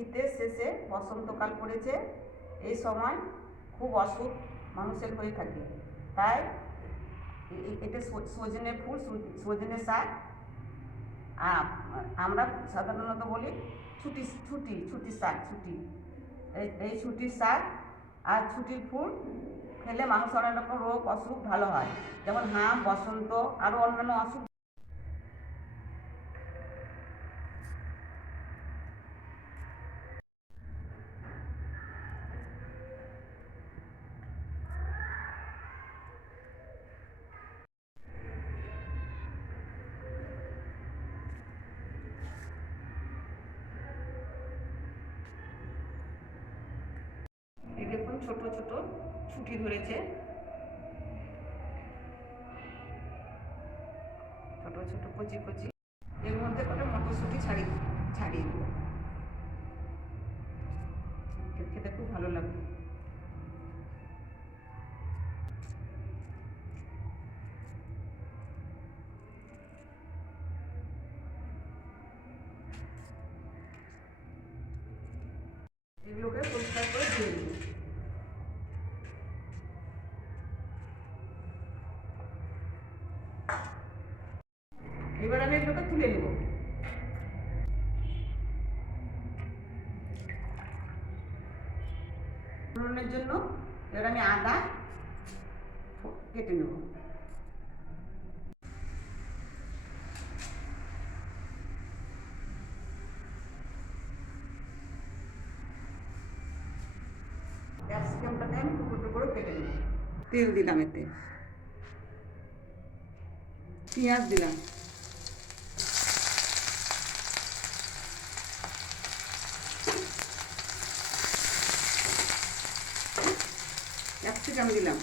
শীতের শেষে বসন্তকাল পড়েছে। এই সময় খুব অসুখ মানুষের হয়ে থাকে, তাই এটা সজনে ফুল, সজনে শাক, আমরা সাধারণত বলি ছুটি শাক। এই ছুটির শাক আর ছুটির ফুল খেলে মানুষ অনেক রকম রোগ অসুখ ভালো হয়, যেমন হাম, বসন্ত, আরও অন্যান্য অসুখ। এই দেখুন ছোট ছোট ছুটি ধরেছে, ছোট ছোট কচি কচি। এর মধ্যে কটা মটরশুঁটি ছাড়িয়ে দেবো, খেতে খুব ভালো লাগবে। এগুলোকে পরিষ্কার করে ধুয়ে দেবো। এবার আমি এগুলোকে তুলে নেব। ফোড়নের জন্য এবার আমি আদা কেটে নেব। ক্যাপসিকামটাকে আমি টুকরো টুকরো কেটে নেব। তেল দিলাম, এতে পেঁয়াজ দিলাম, ক্যাপসিকাম দিলাম,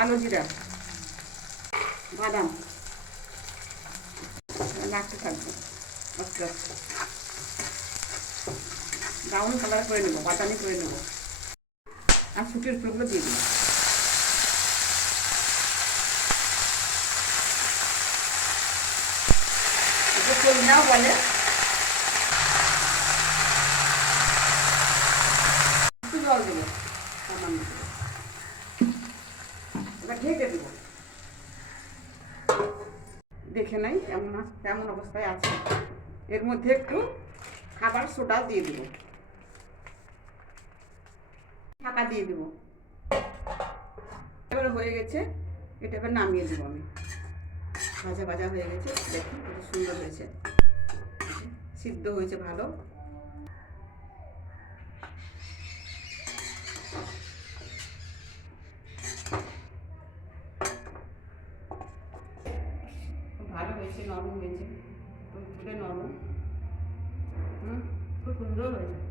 আলু জিরা, বাদাম নাড়তে থাকবো আস্তে আস্তে, ব্রাউন কালার করে নেবো, বাদামি করে নেবো। আর ছুটির ফুলগুলো দিয়ে দিই। নাও বলে একটু জল দেবো, এবার ঢেকে দেবো। দেখে নাই কেমন অবস্থায় আছে। এর মধ্যে একটু খাবার সোডা দিয়ে দেবো, ঢাকা দিয়ে দেবো। এবার হয়ে গেছে, এটা এবার নামিয়ে দেবো আমি। ভাজা হয়ে গেছে, দেখুন কত সুন্দর হয়েছে, সিদ্ধ হয়েছে ভালো। ভালো হয়েছে, নরম হয়েছে, তুলে নরম, খুব সুন্দর হয়েছে।